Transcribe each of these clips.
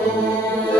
Música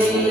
Amen.